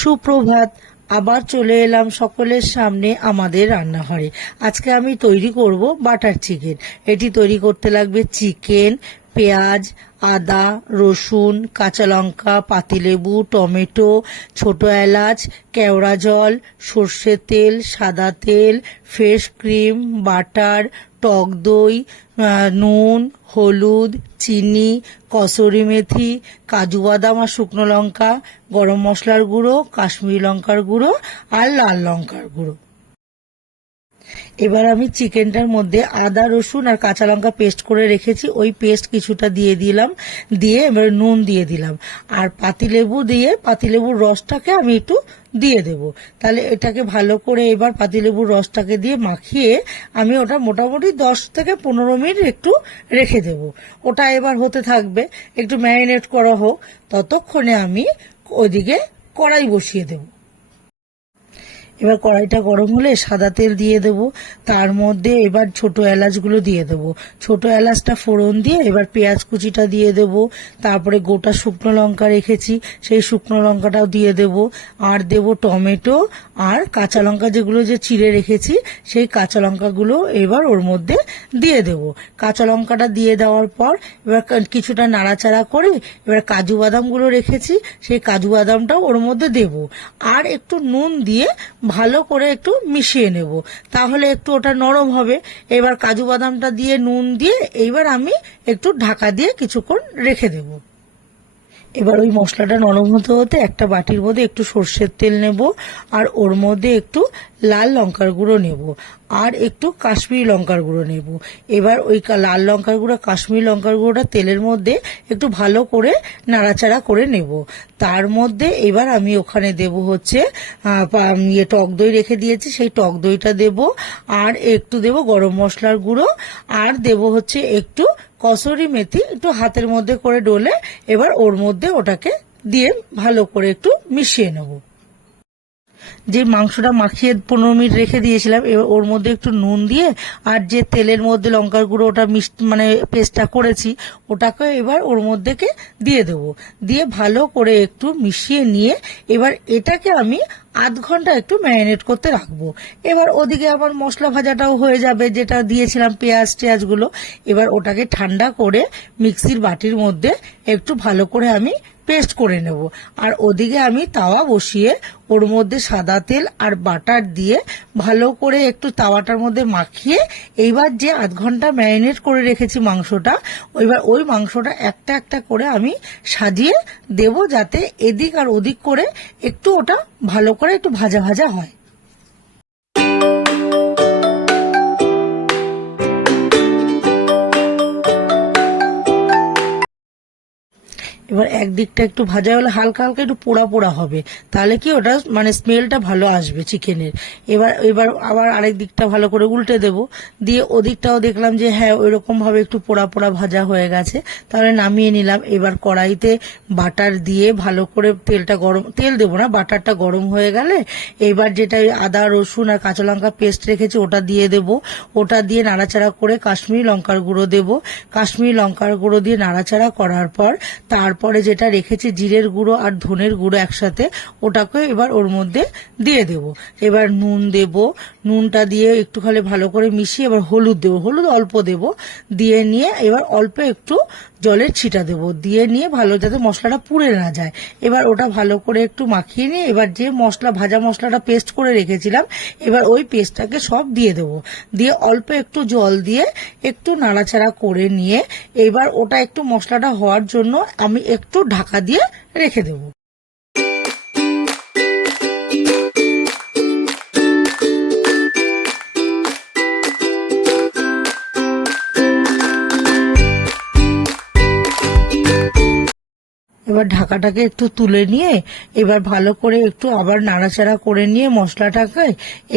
সুপ্রভাত। আবার চলে এলাম সকলের সামনে আমাদের রান্নাঘরে। আজকে আমি তৈরি করব বাটার চিকেন। এটি তৈরি করতে লাগবে চিকেন, পেঁয়াজ, আদা, রসুন, কাঁচা লঙ্কা, পাতিলেবু, টমেটো, ছোট এলাচ, কেওড়া জল, সর্ষের তেল, সাদা তেল, ফ্রেশ ক্রিম, বাটার, টক দই, নুন, হলুদ, চিনি, কসুরি মেথি, কাজু বাদাম আর শুকনো লঙ্কা, গরম মশলার গুঁড়ো, কাশ্মীরি লঙ্কার গুঁড়ো আর লাল লঙ্কার গুঁড়ো। এবার আমি চিকেনটার মধ্যে আদা, রসুন আর কাঁচা লঙ্কা পেস্ট করে রেখেছি, ওই পেস্ট কিছুটা দিয়ে দিলাম। দিয়ে এবার নুন দিয়ে দিলাম আর পাতিলেবু দিয়ে পাতিলেবুর রসটাকে আমি একটু দিয়ে দেব। তাহলে এটাকে ভালো করে এবার পাতিলেবুর রসটাকে দিয়ে মাখিয়ে আমি ওটা মোটামুটি 10 থেকে 15 মিনিট একটু রেখে দেব। ওটা এবার হতে থাকবে, একটু ম্যারিনেট করা হোক। ততক্ষণে আমি ওইদিকে কড়াই বসিয়ে দেব। এবার কড়াইটা গরম হলে সাদা তেল দিয়ে দেব। তার মধ্যে এবার ছোট এলাচগুলো দিয়ে দেব। ছোট এলাচটা ফোড়ন দিয়ে এবার পেঁয়াজ কুচিটা দিয়ে দেব। তারপরে গোটা শুকনো লঙ্কা রেখেছি, সেই শুকনো লঙ্কাটাও দিয়ে দেব। আর দেব টমেটো আর কাঁচা লঙ্কা, যেগুলো যে চিড়ে রেখেছি সেই কাঁচা লঙ্কাগুলো এবার ওর মধ্যে দিয়ে দেব। কাঁচা লঙ্কাটা দিয়ে দেওয়ার পর এবার কিছুটা নাড়াচাড়া করে এবার কাজু বাদামগুলো রেখেছি সেই কাজু বাদামটাও ওর মধ্যে দেব। আর একটু নুন দিয়ে ভালো করে একটু মিশিয়ে নেব, তাহলে একটু ওটা নরম হবে। এবার কাজু বাদামটা দিয়ে নুন দিয়ে এইবার আমি একটু ঢাকা দিয়ে কিছুক্ষণ রেখে দেব। এবার ওই মশলাটা নরম হতে হতে একটা বাটির মধ্যে একটু সর্ষের তেল নেব আর ওর মধ্যে একটু লাল লঙ্কার গুঁড়ো নেব আর একটু কাশ্মীরি লঙ্কার গুঁড়ো নেব। এবার ওই লাল লঙ্কার গুঁড়ো কাশ্মীরি লঙ্কার গুঁড়োটা তেলের মধ্যে একটু ভালো করে নাড়াচাড়া করে নেব। তার মধ্যে এবার আমি ওখানে দেব হচ্ছে টক দই রেখে দিয়েছি, সেই টক দইটা দেব। আর একটু দেব গরম মশলার গুঁড়ো আর দেব হচ্ছে একটু কসুরি মেথি, একটু হাতের মধ্যে করে ডলে এবার ওর মধ্যে ওটাকে দিয়ে ভালো করে একটু মিশিয়ে নেব। যে মাংসটা মাখিয়ে 15 মিনিট রেখে দিয়েছিলাম এবার ওর মধ্যে একটু নুন দিয়ে আর যে তেলের মধ্যে লঙ্কার গুঁড়ো ওটা মানে পেস্টটা করেছি ওটাকে এবার ওর মধ্যেকে দিয়ে দেব। দিয়ে ভালো করে একটু মিশিয়ে নিয়ে এবার এটাকে আমি আধ ঘন্টা একটু ম্যারিনেট করতে রাখবো। এবার ওদিকে আবার মশলা ভাজাটাও হয়ে যাবে, যেটা দিয়েছিলাম পেঁয়াজ টেয়াজগুলো। এবার ওটাকে ঠান্ডা করে মিক্সির বাটির মধ্যে একটু ভালো করে আমি পেস্ট করে নেব। আর ওদিকে আমি তাওয়া বসিয়ে ওর মধ্যে সাদা তেল আর বাটার দিয়ে ভালো করে একটু তাওয়াটার মধ্যে মাখিয়ে এইবার যে আধ ঘন্টা ম্যারিনেট করে রেখেছি মাংসটা, এবার ওই মাংসটা একটা একটা করে আমি সাজিয়ে দেব, যাতে এদিক আর ওদিক করে একটু ওটা ভালো করে একটু ভাজা ভাজা হয়। এবার একদিকটা একটু ভাজা হলে হালকা হালকা একটু পোড়া পোড়া হবে, তাহলে কি ওটা মানে স্মেলটা ভালো আসবে চিকেনের। এবার এবার আবার আরেক দিকটা ভালো করে উল্টে দেব। দিয়ে ওদিকটাও দেখলাম যে হ্যাঁ ওইরকম ভাবে একটু পোড়া পোড়া ভাজা হয়ে গেছে, তাহলে নামিয়ে নিলাম। এবার কড়াইতে বাটার দিয়ে ভালো করে তেলটা গরম, তেল দেবো না, বাটারটা গরম হয়ে গেলে এবার যেটা আদা রসুন আর কাঁচা লঙ্কা পেস্ট রেখেছি ওটা দিয়ে দেব। ওটা দিয়ে নাড়াচাড়া করে কাশ্মীরি লঙ্কার গুঁড়ো দেব। কাশ্মীরি লঙ্কার গুঁড়ো দিয়ে নাড়াচাড়া করার পর তারপরে যেটা রেখেছি জিরের গুঁড়ো আর ধনের গুঁড়ো একসাথে, ওটাকে এবার ওর মধ্যে দিয়ে দেব। এবার নুন দেব, নুনটা দিয়ে একটুখানি ভালো করে মিশিয়ে এবার হলুদ দেব, হলুদ অল্প দেব। দিয়ে নিয়ে এবার অল্প একটু জলের ছিটা দেব, দিয়ে নিয়ে ভালো যাতে মশলাটা পুড়ে না যায়। এবার ওটা ভালো করে একটু মাখিয়ে নিয়ে এবার যে মশলা ভাজা মশলাটা পেস্ট করে রেখেছিলাম এবার ওই পেস্টটাকে সব দিয়ে দেব। দিয়ে অল্প একটু জল দিয়ে একটু নাড়াচাড়া করে নিয়ে এবার ওটা একটু মশলাটা হওয়ার জন্য আমি একটু ঢাকা দিয়ে রেখে দেব। এবার ঢাকাটাকে একটু তুলে নিয়ে এবার ভালো করে একটু আবার নাড়াচাড়া করে নিয়ে মশলাটাকে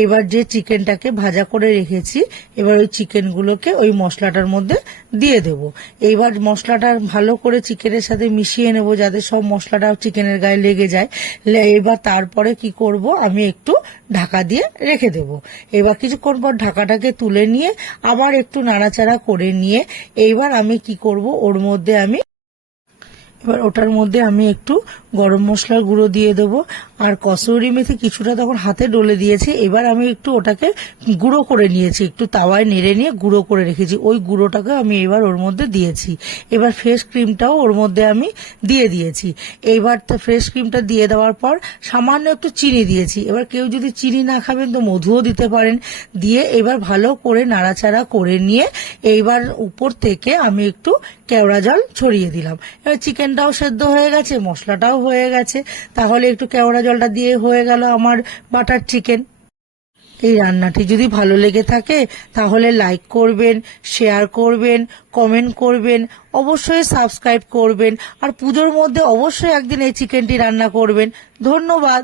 এবার যে চিকেনটাকে ভাজা করে রেখেছি এবার ওই চিকেনগুলোকে ওই মশলাটার মধ্যে দিয়ে দেব। এইবার মশলাটা ভালো করে চিকেনের সাথে মিশিয়ে নেব যাতে সব মশলাটা চিকেনের গায়ে লেগে যায়। এবার তারপরে কি করব, আমি একটু ঢাকা দিয়ে রেখে দেব। এবার কিছুক্ষণ পর ঢাকাটাকে তুলে নিয়ে আবার একটু নাড়াচাড়া করে নিয়ে এইবার আমি কি করব, ওর মধ্যে আমি এবার ওটার মধ্যে আমি একটু গরম মশলার গুঁড়ো দিয়ে দেবো, আর কসুরি মেথি কিছুটা তখন হাতে ডলে দিয়েছি। এবার আমি একটু ওটাকে গুঁড়ো করে নিয়েছি, একটু তাওয়ায় নেড়ে নিয়ে গুঁড়ো করে রেখেছি, ওই গুঁড়োটাকে আমি এবার ওর মধ্যে দিয়েছি। এবার ফ্রেশ ক্রিমটাও ওর মধ্যে আমি দিয়ে দিয়েছি। এইবার তো ফ্রেশ ক্রিমটা দিয়ে দেওয়ার পর সামান্য একটু চিনি দিয়েছি। এবার কেউ যদি চিনি না খাবেন তো মধুও দিতে পারেন। দিয়ে এবার ভালো করে নাড়াচাড়া করে নিয়ে এইবার উপর থেকে আমি একটু কেওড়া জল ছড়িয়ে দিলাম। এবার চিকেনটাও সেদ্ধ হয়ে গেছে, মশলাটাও হয়ে গেছে, তাহলে একটু কেওড়া জলটা দিয়ে হয়ে গেল আমার বাটার চিকেন। এই রান্নাটি যদি ভালো লেগে থাকে তাহলে লাইক করবেন, শেয়ার করবেন, কমেন্ট করবেন, অবশ্যই সাবস্ক্রাইব করবেন, আর পুজোর মধ্যে অবশ্যই একদিন এই চিকেনটি রান্না করবেন। ধন্যবাদ।